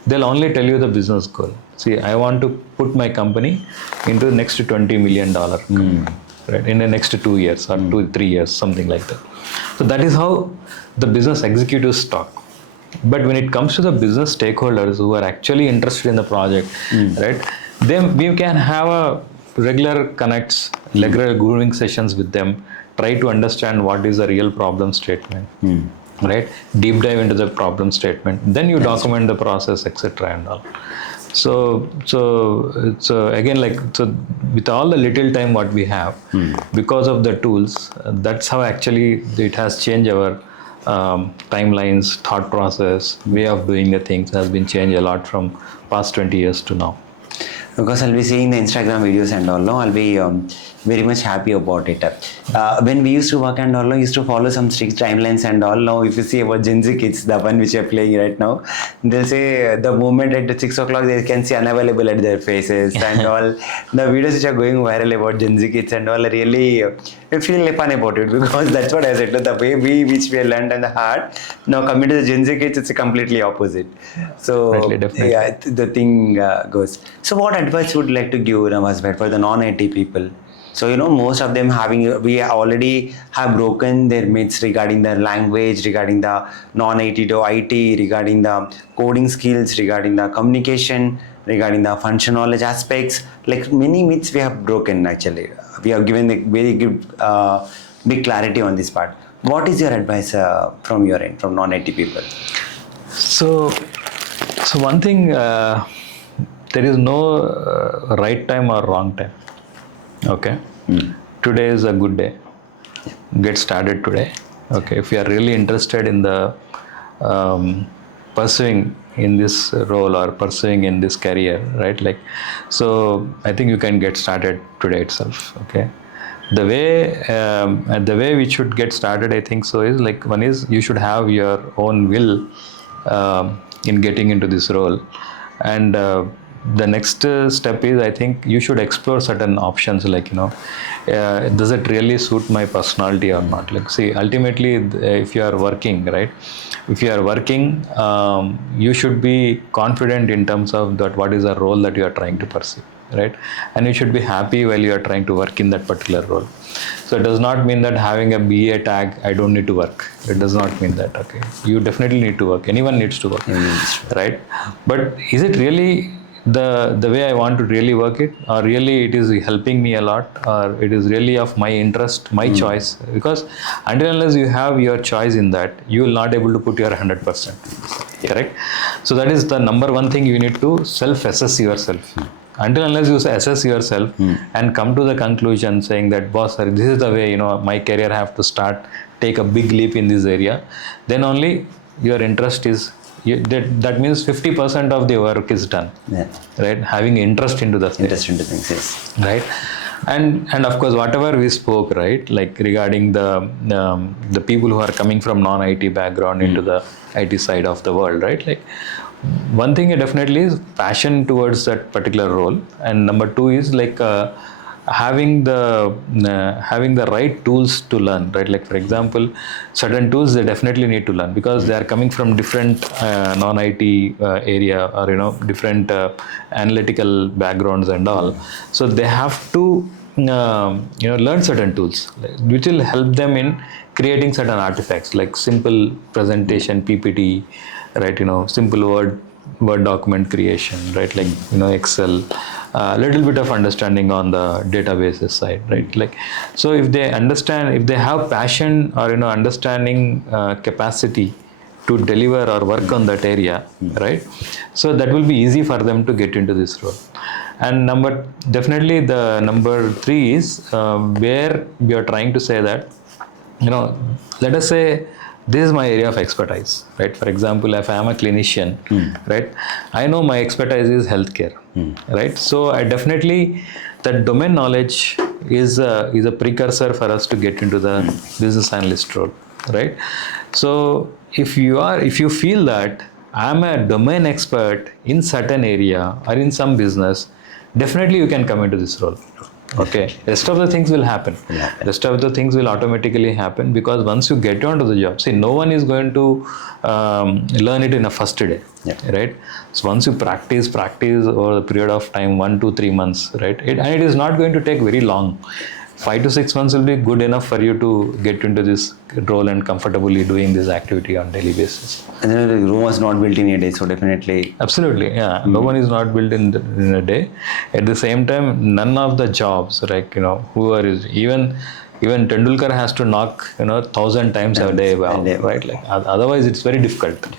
They'll only tell you the business goal. See, I want to put my company into the next $20 million right, in the next 2 years or 2-3 years, something like that. So that is how the business executives talk. But when it comes to the business stakeholders who are actually interested in the project, right, then we can have a regular connects, regular grooming sessions with them, try to understand what is the real problem statement, right? Deep dive into the problem statement. Then you document the process, etc. and all. So again, with all the little time what we have, because of the tools, that's how actually it has changed our timelines, thought process, way of doing the things has been changed a lot from past 20 years to now. Because I'll be seeing the Instagram videos and all, no, I'll be very much happy about it. When we used to work and all, no, used to follow some strict timelines and all. Now, if you see about Gen Z kids, the one which are playing right now, they'll say the moment at 6 o'clock they can see unavailable at their faces and all. The videos which are going viral about Gen Z kids and all, really feel fun about it, because that's what I said. The way which we learned in the heart, now coming to the Gen Z kids, it's completely opposite. So Definitely. yeah, the thing goes. So what advice would you like to give, Nawaz, for the non-IT people? So, most of them we already have broken their myths regarding the language, regarding the non-IT to IT, regarding the coding skills, regarding the communication, regarding the function knowledge aspects. Like many myths we have broken actually. We have given a very good, big clarity on this part. What is your advice from your end, from non-IT people? So one thing, there is no right time or wrong time. Okay. Today is a good day. Get started today. Okay. If you are really interested in the pursuing in this role or pursuing in this career, right? So I think you can get started today itself. Okay. The way we should get started, I think so, is one is you should have your own will in getting into this role, and the next step is, I think you should explore certain options, does it really suit my personality or not? See, ultimately, if you are working, right, you should be confident in terms of that what is the role that you are trying to pursue, right? And you should be happy while you are trying to work in that particular role. So it does not mean that having a BA tag, I don't need to work. It does not mean that, okay? You definitely need to work. Anyone needs to work, right? But is it really the way I want to really work it, or really it is helping me a lot, or it is really of my interest, my choice? Because until unless you have your choice in that, you will not able to put your 100%, correct? So that is the number one thing, you need to self-assess yourself. Until unless you assess yourself and come to the conclusion saying that, boss, sir, this is the way, my career have to start, take a big leap in this area, then only your interest is, that means 50% of the work is done, right? Having interest into the things, yes. Right? And of course, whatever we spoke, right, regarding the people who are coming from non-IT background into the IT side of the world, right? One thing definitely is passion towards that particular role, and number two is having the right tools to learn, right? For example, certain tools they definitely need to learn, because they are coming from different non-IT area, or different analytical backgrounds and all. So they have to learn certain tools which will help them in creating certain artifacts, like simple presentation, PPT, right? Simple word document creation, right? Excel, a little bit of understanding on the databases side, right? So if they understand, if they have passion or understanding capacity to deliver or work on that area, right? So that will be easy for them to get into this role. And definitely the number 3 is where we are trying to say that, let us say this is my area of expertise, right? For example, if I am a clinician, right, I know my expertise is healthcare, right? So I definitely, that domain knowledge is a precursor for us to get into the business analyst role, right? So if you feel that I'm a domain expert in certain area or in some business, definitely you can come into this role. Okay, rest of the things will happen. Rest of the things will automatically happen, because once you get onto the job, see, no one is going to learn it in a first day, right? So once you practice over the period of time, 1 to 3 months, right? And it is not going to take very long. 5 to 6 months will be good enough for you to get into this role and comfortably doing this activity on daily basis. And then the Rome was not built in a day, so definitely. Absolutely, yeah. No one is not built in a day. At the same time, none of the jobs, like, whoever is, even Tendulkar has to knock, 1,000 times a day, right? Like, otherwise, it's very difficult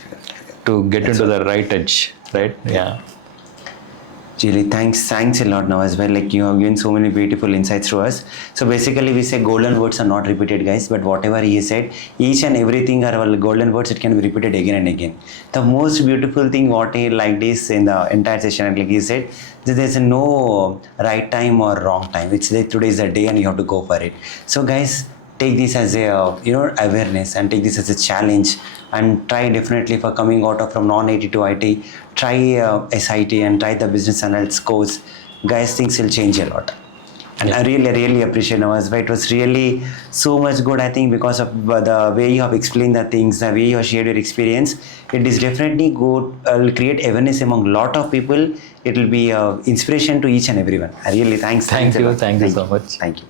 to get into the right edge, right? Yeah. Really, thanks a lot now as well. Like, you have given so many beautiful insights to us. So basically, we say golden words are not repeated, guys, but whatever he said, each and everything are all golden words. It can be repeated again and again. The most beautiful thing what he liked is in the entire session, like he said, there's no right time or wrong time. It's today is a day and you have to go for it. So guys, take this as a awareness, and take this as a challenge, and try definitely for coming out of from non-IT to IT. Try SIT and try the business analyst course. Guys, things will change a lot. And I really appreciate Nawasai. It was really so much good, I think, because of the way you have explained the things, the way you have shared your experience. It is definitely good, will create awareness among a lot of people. It will be inspiration to each and everyone. I really thanks. Thank you so much. Thank you.